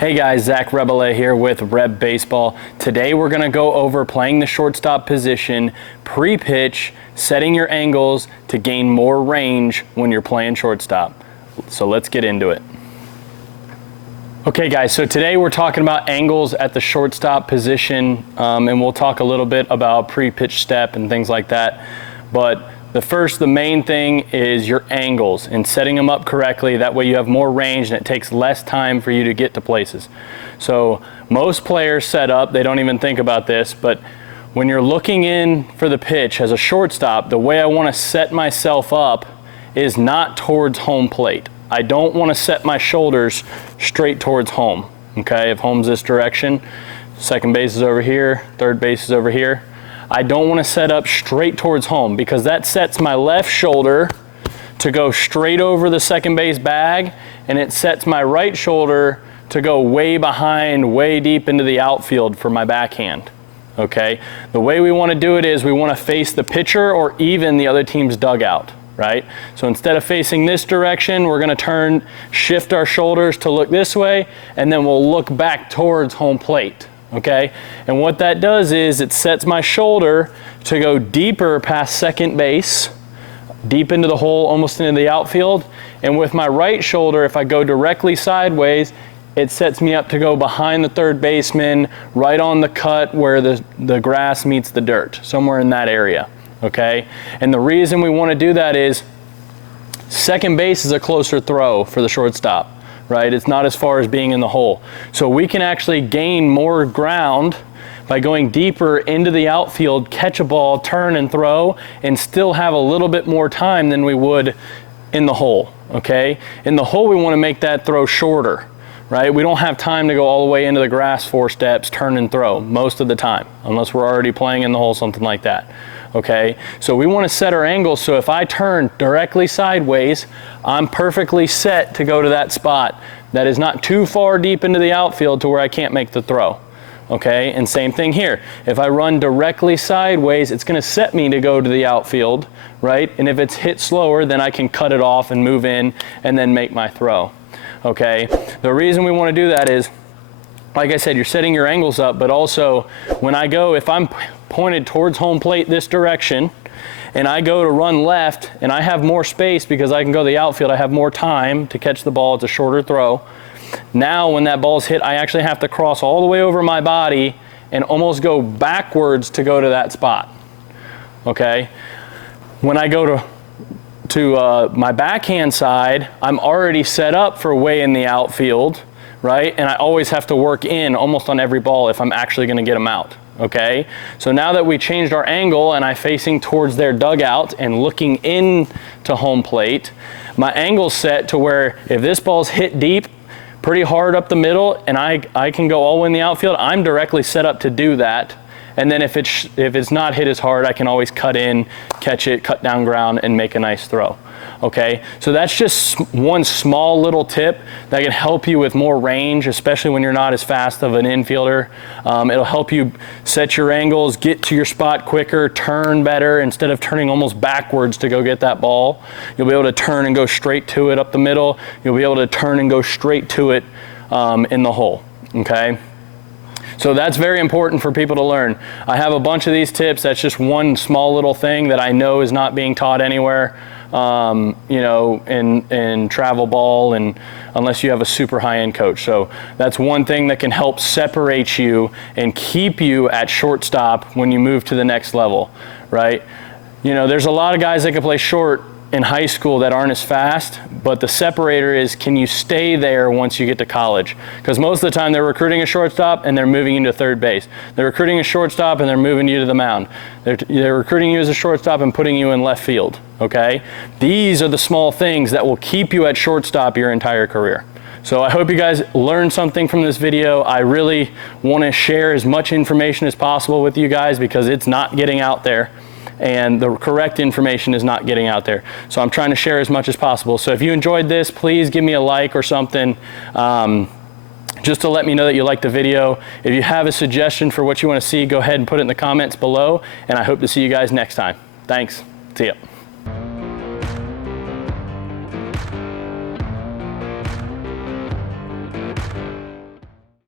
Hey guys, Zach Rebele here with Reb Baseball. Today we're going to go over playing the shortstop position, pre-pitch, setting your angles to gain more range when you're playing shortstop. So let's get into it. Okay guys, so today we're talking about angles at the shortstop position, and we'll talk a little bit about pre-pitch step and things like that. But the main thing is your angles and setting them up correctly. That way you have more range and it takes less time for you to get to places. So most players set up, they don't even think about this, but when you're looking in for the pitch as a shortstop, the way I want to set myself up is not towards home plate. I don't want to set my shoulders straight towards home. Okay, if home's this direction, second base is over here, third base is over here. I don't want to set up straight towards home because that sets my left shoulder to go straight over the second base bag, and it sets my right shoulder to go way behind, way deep into the outfield for my backhand. Okay, the way we want to do it is we want to face the pitcher or even the other team's dugout, right? So instead of facing this direction, we're going to shift our shoulders to look this way, and then we'll look back towards home plate. Okay, and what that does is it sets my shoulder to go deeper past second base, deep into the hole, almost into the outfield. And with my right shoulder, if I go directly sideways, it sets me up to go behind the third baseman, right on the cut where the grass meets the dirt, somewhere in that area. Okay, and the reason we want to do that is second base is a closer throw for the shortstop. Right? It's not as far as being in the hole. So we can actually gain more ground by going deeper into the outfield, catch a ball, turn and throw, and still have a little bit more time than we would in the hole. Okay? In the hole, we want to make that throw shorter. Right? We don't have time to go all the way into the grass 4 steps, turn and throw most of the time, unless we're already playing in the hole, something like that. Okay, so we want to set our angles so if I turn directly sideways, I'm perfectly set to go to that spot that is not too far deep into the outfield to where I can't make the throw. Okay, and same thing here. If I run directly sideways, it's going to set me to go to the outfield, right? And if it's hit slower, then I can cut it off and move in and then make my throw. Okay, the reason we want to do that is, like I said, you're setting your angles up, but also when I go, if I'm pointed towards home plate this direction and I go to run left and I have more space because I can go to the outfield, I have more time to catch the ball, it's a shorter throw. Now when that ball's hit, I actually have to cross all the way over my body and almost go backwards to go to that spot. Okay, when I go to my backhand side, I'm already set up for way in the outfield, right? And I always have to work in almost on every ball if I'm actually going to get them out. Okay, so now that we changed our angle and I'm facing towards their dugout and looking into home plate, my angle's set to where if this ball's hit deep, pretty hard up the middle, and I can go all the way in the outfield, I'm directly set up to do that. And then if it's not hit as hard, I can always cut in, catch it, cut down ground, and make a nice throw. Okay, so that's just one small little tip that can help you with more range, especially when you're not as fast of an infielder. It'll help you set your angles, get to your spot quicker, turn better. Instead of turning almost backwards to go get that ball, you'll be able to turn and go straight to it up the middle. You'll be able to turn and go straight to it in the hole. Okay. So that's very important for people to learn. I have a bunch of these tips. That's just one small little thing that I know is not being taught anywhere, you know, in travel ball, and unless you have a super high-end coach. So that's one thing that can help separate you and keep you at shortstop when you move to the next level, right? You know, there's a lot of guys that can play short in high school that aren't as fast, but the separator is, can you stay there once you get to college? Because most of the time they're recruiting a shortstop and they're moving you to third base. They're recruiting a shortstop and they're moving you to the mound. They're recruiting you as a shortstop and putting you in left field, okay? These are the small things that will keep you at shortstop your entire career. So I hope you guys learned something from this video. I really want to share as much information as possible with you guys because it's not getting out there. And the correct information is not getting out there. So I'm trying to share as much as possible. So if you enjoyed this, please give me a like or something, just to let me know that you liked the video. If you have a suggestion for what you want to see, go ahead and put it in the comments below. And I hope to see you guys next time. Thanks. See ya.